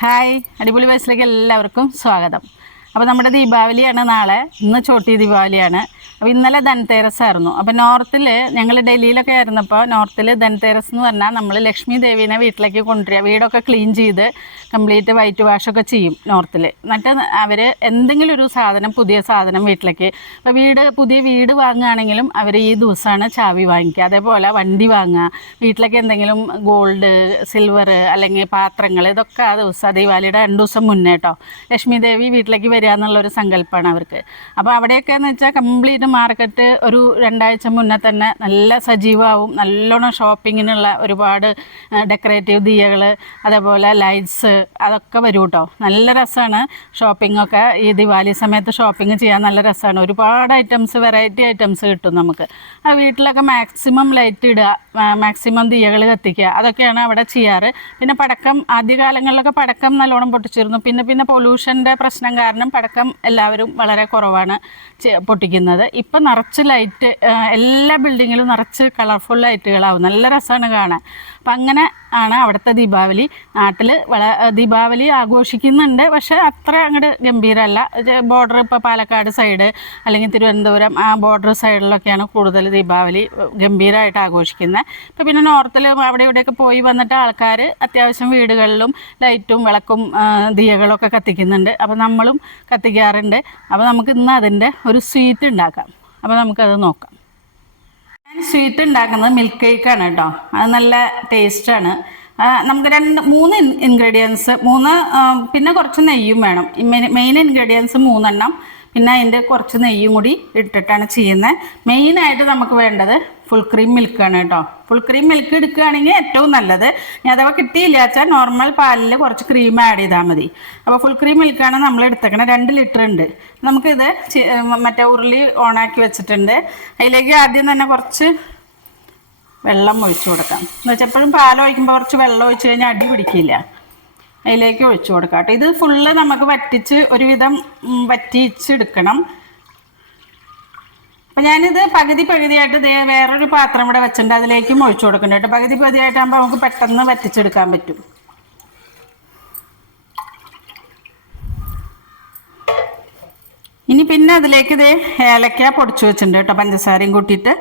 Hi അടിപൊളി വയസ്സിലേക്ക് എല്ലാവർക്കും സ്വാഗതം. അപ്പോൾ നമ്മുടെ ദീപാവലിയാണ് നാളെ. ഇന്ന് ചോട്ടി ദീപാവലിയാണ്. അപ്പോൾ ഇന്നലെ ധൻതേരസ് ആയിരുന്നു. അപ്പോൾ നോർത്തിൽ ഞങ്ങൾ ഡൽഹിയിലൊക്കെ ആയിരുന്നപ്പോൾ നോർത്തിൽ ധൻതേരസ് എന്ന് പറഞ്ഞാൽ നമ്മൾ ലക്ഷ്മി ദേവീനെ വീട്ടിലേക്ക് കൊണ്ടുവരിക. വീടൊക്കെ ക്ലീൻ ചെയ്ത് കംപ്ലീറ്റ് വൈറ്റ് വാഷൊക്കെ ചെയ്യും നോർത്തിൽ എന്നിട്ട് അവർ എന്തെങ്കിലും ഒരു സാധനം പുതിയ സാധനം വീട്ടിലേക്ക്. ഇപ്പോൾ വീട് പുതിയ വീട് വാങ്ങുകയാണെങ്കിലും അവർ ഈ ദിവസമാണ് ചാവി വാങ്ങിക്കുക. അതേപോലെ വണ്ടി വാങ്ങുക. വീട്ടിലേക്ക് എന്തെങ്കിലും ഗോൾഡ് സിൽവർ അല്ലെങ്കിൽ പാത്രങ്ങൾ ഇതൊക്കെ ആ ദിവസം ദീപാവലിയുടെ രണ്ട് ദിവസം മുന്നേ കേട്ടോ ലക്ഷ്മി ദേവി വീട്ടിലേക്ക് വരിക. എന്നുള്ളൊരു സങ്കല്പമാണ് അവർക്ക്. അപ്പോൾ അവിടെയൊക്കെ എന്ന് വെച്ചാൽ കംപ്ലീറ്റ് മാർക്കറ്റ് ഒരു രണ്ടാഴ്ച മുന്നേ തന്നെ നല്ല സജീവമാവും നല്ലോണം ഷോപ്പിങ്ങിനുള്ള ഒരുപാട് ഡെക്കറേറ്റീവ് ദിയകൾ അതേപോലെ ലൈറ്റ്സ് അതൊക്കെ വരും കേട്ടോ നല്ല രസമാണ് ഷോപ്പിങ്ങൊക്കെ. ഈ ദിവാലി സമയത്ത് ഷോപ്പിംഗ് ചെയ്യാൻ നല്ല രസമാണ് ഒരുപാട് ഐറ്റംസ് വെറൈറ്റി ഐറ്റംസ് കിട്ടും നമുക്ക്. ആ വീട്ടിലൊക്കെ മാക്സിമം ലൈറ്റ് ഇടുക മാക്സിമം ദിയകൾ കത്തിക്കുക അതൊക്കെയാണ് അവിടെ ചെയ്യാറ്. പിന്നെ പടക്കം ആദ്യകാലങ്ങളിലൊക്കെ പടക്കം നല്ലോണം പൊട്ടിച്ചിരുന്നു. പിന്നെ പിന്നെ പൊല്യൂഷന്റെ പ്രശ്നം കാരണം പടക്കം എല്ലാവരും വളരെ കുറവാണ് പൊട്ടിക്കുന്നത്. ഇപ്പം നിറച്ച് ലൈറ്റ് എല്ലാ ബിൽഡിങ്ങിലും നിറച്ച് കളർഫുൾ ലൈറ്റുകളാവും നല്ല രസമാണ് കാണാൻ. അപ്പം അങ്ങനെ ആണ് അവിടുത്തെ ദീപാവലി. നാട്ടിൽ വള ദീപാവലി ആഘോഷിക്കുന്നുണ്ട്. പക്ഷേ അത്ര അങ്ങോട്ട് ഗംഭീരമല്ല ബോർഡർ ഇപ്പോൾ പാലക്കാട് സൈഡ് അല്ലെങ്കിൽ തിരുവനന്തപുരം ആ ബോർഡർ സൈഡിലൊക്കെയാണ് കൂടുതൽ ദീപാവലി ഗംഭീരമായിട്ട് ആഘോഷിക്കുന്നത് ഇപ്പോൾ പിന്നെ നോർത്തിൽ അവിടെ ഇവിടെയൊക്കെ പോയി വന്നിട്ട് ആൾക്കാർ അത്യാവശ്യം വീടുകളിലും ലൈറ്റും വിളക്കും ദിയകളൊക്കെ കത്തിക്കുന്നുണ്ട്. അപ്പോൾ നമ്മളും കത്തിക്കാറുണ്ട്. അപ്പോൾ നമുക്ക് ഇന്ന് അതിന്റെ ഒരു സ്വീറ്റ് ഉണ്ടാക്കാം. അപ്പോൾ നമുക്കത് നോക്കാം. സ്വീറ്റ് ഉണ്ടാക്കുന്നത് മിൽക്ക് കേക്കാണ് കേട്ടോ. അത് നല്ല ടേസ്റ്റാണ് നമുക്ക് രണ്ട് മൂന്ന് ഇൻഗ്രീഡിയൻസ് മൂന്ന് പിന്നെ കുറച്ച് നെയ്യും വേണം. മെയിൻ ഇൻഗ്രീഡിയൻസ് മൂന്നെണ്ണം. പിന്നെ അതിന്റെ കുറച്ച് നെയ്യും കൂടി ഇട്ടിട്ടാണ് ചെയ്യുന്നത്. മെയിനായിട്ട് നമുക്ക് വേണ്ടത് ഫുൾ ക്രീം മിൽക്കാണ് കേട്ടോ. ഫുൾ ക്രീം മിൽക്ക് എടുക്കുകയാണെങ്കിൽ ഏറ്റവും നല്ലത്. ഇനി അഥവാ കിട്ടിയില്ല വെച്ചാൽ നോർമൽ പാലിൽ കുറച്ച് ക്രീം ആഡ് ചെയ്താൽ മതി. അപ്പോൾ ഫുൾ ക്രീം മിൽക്കാണ് നമ്മൾ എടുത്തേക്കണത്. രണ്ട് ലിറ്റർ ഉണ്ട്. നമുക്കിത് മറ്റേ ഉരുളി ഓണാക്കി വെച്ചിട്ടുണ്ട്. അതിലേക്ക് ആദ്യം തന്നെ കുറച്ച് വെള്ളം ഒഴിച്ചു കൊടുക്കാം. എന്ന് വെച്ചപ്പോഴും പാൽ ഒഴിക്കുമ്പോൾ കുറച്ച് വെള്ളം ഒഴിച്ച് കഴിഞ്ഞാൽ അടി പിടിക്കില്ല. അതിലേക്ക് ഒഴിച്ചു കൊടുക്കാം കേട്ടോ. ഇത് ഫുള്ള് നമുക്ക് വറ്റിച്ച് ഒരുവിധം വറ്റിച്ചെടുക്കണം. അപ്പം ഞാനിത് പകുതി പകുതിയായിട്ട് ദേ വേറൊരു പാത്രം ഇവിടെ വെച്ചിട്ടുണ്ട്. അതിലേക്കും ഒഴിച്ചു കൊടുക്കുന്നുണ്ട് കേട്ടോ. പകുതി പകുതിയായിട്ടാകുമ്പോൾ നമുക്ക് പെട്ടെന്ന് വറ്റിച്ചെടുക്കാൻ പറ്റും. പിന്നെ അതിലേക്ക് ഇതേ ഏലക്ക പൊടിച്ചു വെച്ചിട്ടുണ്ട് കേട്ടോ പഞ്ചസാരയും കൂട്ടിയിട്ട്.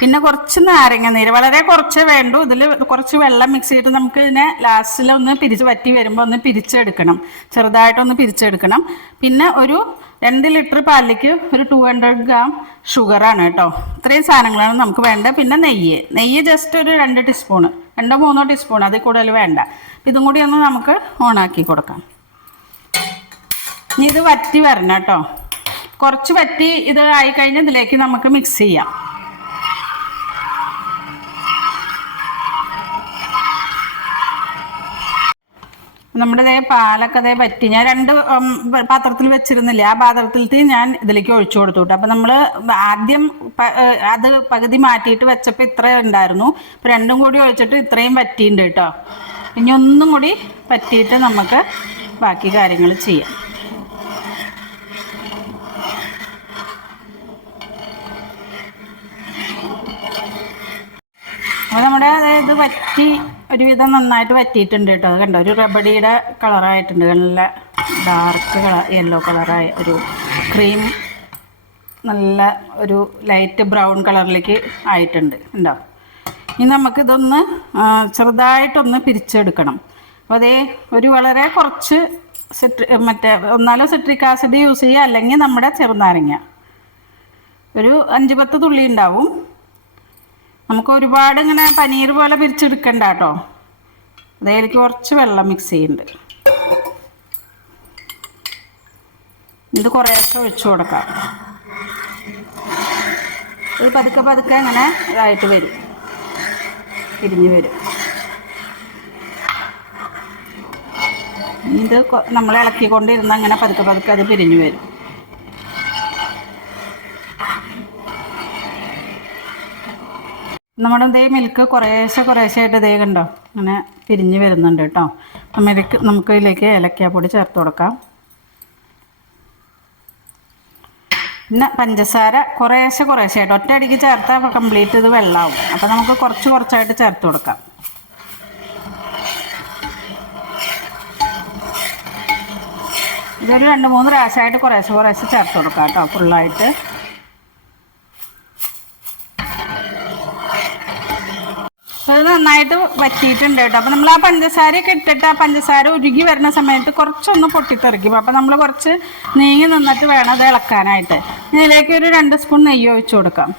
പിന്നെ കുറച്ച് നാരങ്ങ നീര്. വളരെ കുറച്ചേ വേണ്ടു. ഇതിൽ കുറച്ച് വെള്ളം മിക്സ് ചെയ്തിട്ട് നമുക്ക് ഇതിനെ ലാസ്റ്റിൽ ഒന്ന് പിരിച്ച് വറ്റി വരുമ്പോൾ ഒന്ന് പിരിച്ചെടുക്കണം. ചെറുതായിട്ടൊന്ന് പിരിച്ചെടുക്കണം. പിന്നെ ഒരു രണ്ട് ലിറ്റർ പാലിലേക്ക് ഒരു ടു ഹൺഡ്രഡ് ഗ്രാം ഷുഗറാണ് കേട്ടോ. ഇത്രയും സാധനങ്ങളാണ് നമുക്ക് വേണ്ടത്. പിന്നെ നെയ്യ്. നെയ്യ് ജസ്റ്റ് ഒരു രണ്ട് ടീസ്പൂണ് രണ്ടോ മൂന്നോ ടീസ്പൂൺ അതിൽ കൂടുതൽ വേണ്ട. ഇതും കൂടി ഒന്ന് നമുക്ക് ഓണാക്കി കൊടുക്കാം. ഇത് വറ്റി വരണം കേട്ടോ. കുറച്ച് വറ്റി ഇത് ആയി കഴിഞ്ഞാൽ ഇതിലേക്ക് നമുക്ക് മിക്സ് ചെയ്യാം. നമ്മുടെ ഇതേ പാലൊക്കെ അതേ പറ്റി ഞാൻ രണ്ട് പാത്രത്തിൽ വെച്ചിരുന്നില്ല? ആ പാത്രത്തിൽ ഞാൻ ഇതിലേക്ക് ഒഴിച്ചു കൊടുത്തു കേട്ടോ. അപ്പം നമ്മൾ ആദ്യം അത് പകുതി മാറ്റിയിട്ട് വെച്ചപ്പോൾ ഇത്ര ഉണ്ടായിരുന്നു. അപ്പം രണ്ടും കൂടി ഒഴിച്ചിട്ട് ഇത്രയും പറ്റിയിട്ടുണ്ട് കേട്ടോ. ഇനി ഒന്നും കൂടി പറ്റിയിട്ട് നമുക്ക് ബാക്കി കാര്യങ്ങൾ ചെയ്യാം അപ്പോൾ അതായത് വറ്റി ഒരുവിധം നന്നായിട്ട് വറ്റിയിട്ടുണ്ട് കേട്ടോ. കണ്ടോ? ഒരു റബഡിയുടെ കളറായിട്ടുണ്ട്. നല്ല ഡാർക്ക് കളർ യെല്ലോ കളറായ ഒരു ക്രീം നല്ല ഒരു ലൈറ്റ് ബ്രൗൺ കളറിലേക്ക് ആയിട്ടുണ്ട്. ഉണ്ടോ ഇനി നമുക്കിതൊന്ന് ചെറുതായിട്ടൊന്ന് പിരിച്ചെടുക്കണം. അപ്പോൾ അതേ ഒരു വളരെ കുറച്ച് സിട്രി മറ്റേ ഒന്നാലോ സിട്രിക് ആസിഡ് യൂസ് ചെയ്യുക അല്ലെങ്കിൽ നമ്മുടെ ചെറുനാരങ്ങ. ഒരു അഞ്ച് പത്ത് തുള്ളി ഉണ്ടാവും. നമുക്ക് ഒരുപാട് ഇങ്ങനെ പനീർ പോലെ പിരിച്ചെടുക്കണ്ട കേട്ടോ അതിലേക്ക് കുറച്ച് വെള്ളം മിക്സ് ചെയ്യുന്നുണ്ട് ഇത് കുറേയൊക്കെ ഒഴിച്ചു കൊടുക്കാം. ഇത് പതുക്കെ പതുക്കെ അങ്ങനെ ഇതായിട്ട് വരും. പിരിഞ്ഞ് വരും. ഇത് നമ്മൾ ഇളക്കിക്കൊണ്ടിരുന്ന് അങ്ങനെ പതുക്കെ പതുക്കെ അത് പിരിഞ്ഞു വരും. നമ്മുടെ ദേ മിൽക്ക് കുറേശ്ശെ കുറേശ്ശെ ആയിട്ട് ഇതേ കണ്ടോ? അങ്ങനെ പിരിഞ്ഞ് വരുന്നുണ്ട് കേട്ടോ. മിൽക്ക് നമുക്ക് ഇതിലേക്ക് ഏലക്കാപ്പൊടി ചേർത്ത് കൊടുക്കാം. പിന്നെ പഞ്ചസാര കുറേശ്ശെ കുറേശ്ശെ ആയിട്ട് ഒറ്റയടിക്ക് ചേർത്താൽ കംപ്ലീറ്റ് ഇത് വെള്ളമാവും അപ്പോൾ നമുക്ക് കുറച്ച് കുറച്ചായിട്ട് ചേർത്ത് കൊടുക്കാം. ഇതൊരു രണ്ട് മൂന്ന് പ്രാവശ്യമായിട്ട് കുറേശ്ശെ കുറേശ്ശെ ചേർത്ത് കൊടുക്കാം കേട്ടോ ഫുള്ളായിട്ട് അത് നന്നായിട്ട് വറ്റിയിട്ടുണ്ട് കേട്ടോ. അപ്പം നമ്മൾ ആ പഞ്ചസാരയൊക്കെ ഇട്ടിട്ട് ആ പഞ്ചസാര ഉരുകി വരുന്ന സമയത്ത് കുറച്ചൊന്ന് പൊട്ടിത്തെറിക്കും. അപ്പം നമ്മൾ കുറച്ച് നീങ്ങി നിന്നിട്ട് വേണം അത് ഇളക്കാനായിട്ട്. ഇതിലേക്ക് ഒരു രണ്ട് സ്പൂൺ നെയ്യ് ഒഴിച്ചു കൊടുക്കാം.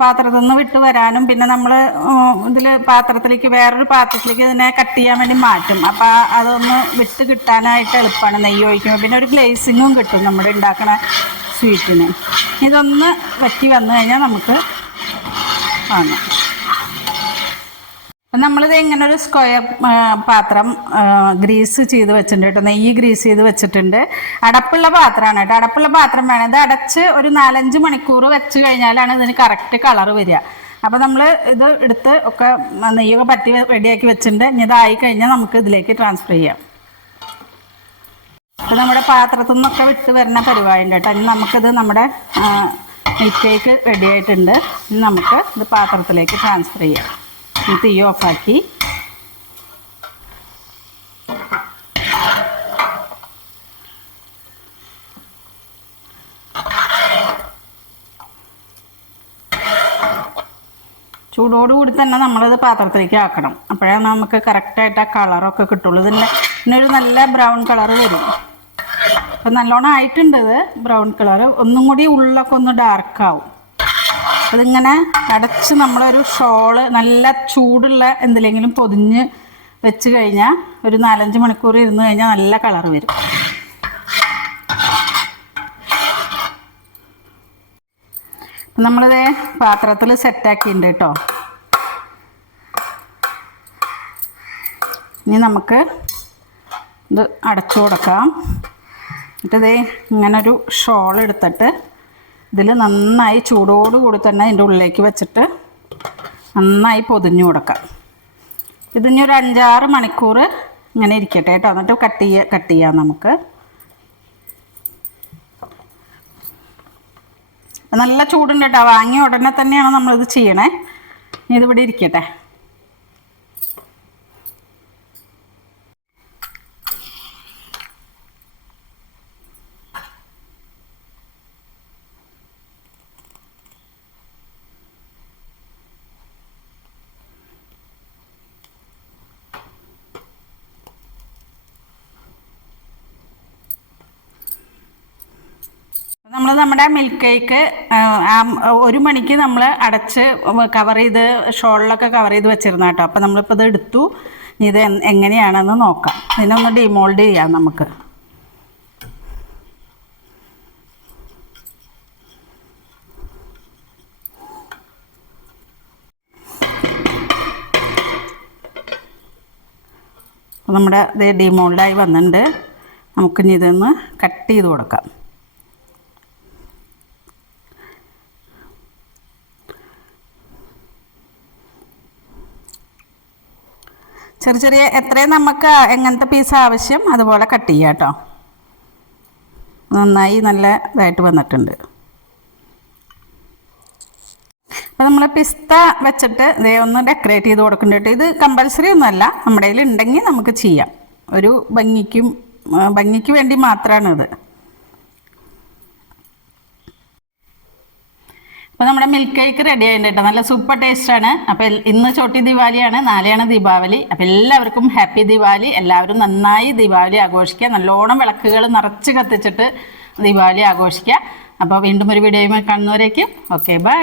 പാത്രത്തിൽ നിന്ന് വിട്ട് വരാനും പിന്നെ നമ്മൾ ഇതിൽ പാത്രത്തിലേക്ക് വേറൊരു പാത്രത്തിലേക്ക് ഇതിനെ കട്ട് ചെയ്യാൻ വേണ്ടി മാറ്റും. അപ്പോൾ അതൊന്ന് വിട്ട് കിട്ടാനായിട്ട് എളുപ്പമാണ് നെയ്യ് ഒഴിക്കുമ്പോൾ പിന്നെ ഒരു ഗ്ലേസിങ്ങും കിട്ടും നമ്മുടെ ഉണ്ടാക്കണ സ്വീറ്റിന്. ഇതൊന്ന് വറ്റി വന്നു കഴിഞ്ഞാൽ നമുക്ക് വാങ്ങാം. നമ്മളിത് ഇങ്ങനെ ഒരു സ്ക്വയർ പാത്രം ഗ്രീസ് ചെയ്ത് വെച്ചിട്ടുണ്ട് കേട്ടോ. നെയ്യ് ഗ്രീസ് ചെയ്ത് വെച്ചിട്ടുണ്ട്. അടപ്പുള്ള പാത്രമാണ് കേട്ടോ. അടപ്പുള്ള പാത്രം വേണം. ഇത് അടച്ച് ഒരു നാലഞ്ച് മണിക്കൂർ വെച്ച് കഴിഞ്ഞാലാണ് ഇതിന് കറക്റ്റ് കളർ വരിക. അപ്പോൾ നമ്മൾ ഇത് എടുത്ത് ഒക്കെ നെയ്യൊക്കെ പറ്റി റെഡിയാക്കി വെച്ചിട്ടുണ്ട്. ഇനി ഇതായി കഴിഞ്ഞാൽ നമുക്ക് ഇതിലേക്ക് ട്രാൻസ്ഫർ ചെയ്യാം. ഇത് നമ്മുടെ പാത്രത്തിൽ നിന്നൊക്കെ വിട്ട് വരുന്ന പരിപാടി ഉണ്ട് കേട്ടോ. ഇനി നമുക്കിത് നമ്മുടെ മിൽക്ക് കേക്ക് റെഡി ആയിട്ടുണ്ട്. ഇനി നമുക്ക് ഇത് പാത്രത്തിലേക്ക് ട്രാൻസ്ഫർ ചെയ്യാം. ഈ തീ ഓഫാക്കി ചൂടോടുകൂടി തന്നെ നമ്മളത് പാത്രത്തിലേക്ക് ആക്കണം. അപ്പോഴാണ് നമുക്ക് കറക്റ്റായിട്ട് ആ കളറൊക്കെ കിട്ടുള്ളൂ. ഇതിന്റെ ഇതിനൊരു നല്ല ബ്രൗൺ കളർ വരും. അപ്പം നല്ലോണം ആയിട്ടുണ്ട് ബ്രൗൺ കളർ ഒന്നും കൂടി ഉള്ളൊക്കെ ഒന്ന് ഡാർക്കാവും അതിങ്ങനെ അടച്ച് നമ്മളൊരു ഷോൾ നല്ല ചൂടുള്ള എന്തിലെങ്കിലും പൊതിഞ്ഞ് വെച്ച് കഴിഞ്ഞാൽ ഒരു നാലഞ്ച് മണിക്കൂർ ഇരുന്ന് കഴിഞ്ഞാൽ നല്ല കളർ വരും. നമ്മളിത് പാത്രത്തിൽ സെറ്റാക്കിയിട്ടുണ്ട് കേട്ടോ ഇനി നമുക്ക് ഇത് അടച്ചു കൊടുക്കാം. എന്നിട്ടിതേ ഇങ്ങനൊരു ഷോൾ എടുത്തിട്ട് ഇതിൽ നന്നായി ചൂടോടുകൂടി തന്നെ അതിന്റെ ഉള്ളിലേക്ക് വെച്ചിട്ട് നന്നായി പൊതിഞ്ഞു കൊടുക്കാം. ഇതിനി ഒരു അഞ്ചാറ് മണിക്കൂർ ഇങ്ങനെ ഇരിക്കട്ടെ കേട്ടോ. എന്നിട്ട് കട്ട് ചെയ്യ കട്ട് ചെയ്യാം നമുക്ക്. നല്ല ചൂടുണ്ട് കേട്ടോ. വാങ്ങിയ ഉടനെ തന്നെയാണ് നമ്മളിത് ചെയ്യണേ. ഇതിവിടെ ഇരിക്കട്ടെ. നമ്മൾ നമ്മുടെ മിൽക്ക് കേക്ക് ഒരു മണിക്ക് നമ്മൾ അടച്ച് കവർ ചെയ്ത് ഷോളിലൊക്കെ കവർ ചെയ്ത് വെച്ചിരുന്ന കേട്ടോ. അപ്പോൾ നമ്മളിപ്പോൾ ഇത് എടുത്തു. ഇത് എങ്ങനെയാണെന്ന് നോക്കാം. ഇതിനൊന്ന് ഡിമോൾഡ് ചെയ്യാം നമുക്ക്. നമ്മുടെ ഇത് ഡിമോൾഡായി വന്നിട്ടുണ്ട്. നമുക്കിനി ഇതൊന്ന് കട്ട് ചെയ്ത് കൊടുക്കാം. ചെറിയ ചെറിയ എത്രയും നമുക്ക് എങ്ങനത്തെ പീസ് ആവശ്യം അതുപോലെ കട്ട് ചെയ്യാം കേട്ടോ നന്നായി നല്ല ഇതായിട്ട് വന്നിട്ടുണ്ട്. അപ്പം നമ്മൾ പിസ്ത വെച്ചിട്ട് ഇതേ ഒന്ന് ഡെക്കറേറ്റ് ചെയ്ത് കൊടുക്കുന്നുണ്ട് ഇത് കമ്പൽസറി ഒന്നുമല്ല നമ്മുടെ കയ്യിൽ ഉണ്ടെങ്കിൽ നമുക്ക് ചെയ്യാം. ഒരു ഭംഗിക്കും ഭംഗിക്ക് വേണ്ടി മാത്രമാണ് ഇത് അപ്പോൾ നമ്മുടെ മിൽക്ക് കേക്ക് റെഡി ആയിട്ടുണ്ട് നല്ല സൂപ്പർ ടേസ്റ്റ് ആണ്. അപ്പോൾ ഇന്ന് ചോട്ടി ദിവാലിയാണ് നാളെയാണ് ദീപാവലി. അപ്പോൾ എല്ലാവർക്കും ഹാപ്പി ദിവാലി എല്ലാവരും നന്നായി ദീപാവലി ആഘോഷിക്കുക. നല്ലോണം വിളക്കുകൾ നിറച്ച് കത്തിച്ചിട്ട് ദീപാവലി ആഘോഷിക്കുക. അപ്പോൾ വീണ്ടും ഒരു വീഡിയോയുമായി കാണുന്നവരേക്കും ഓക്കെ ബൈ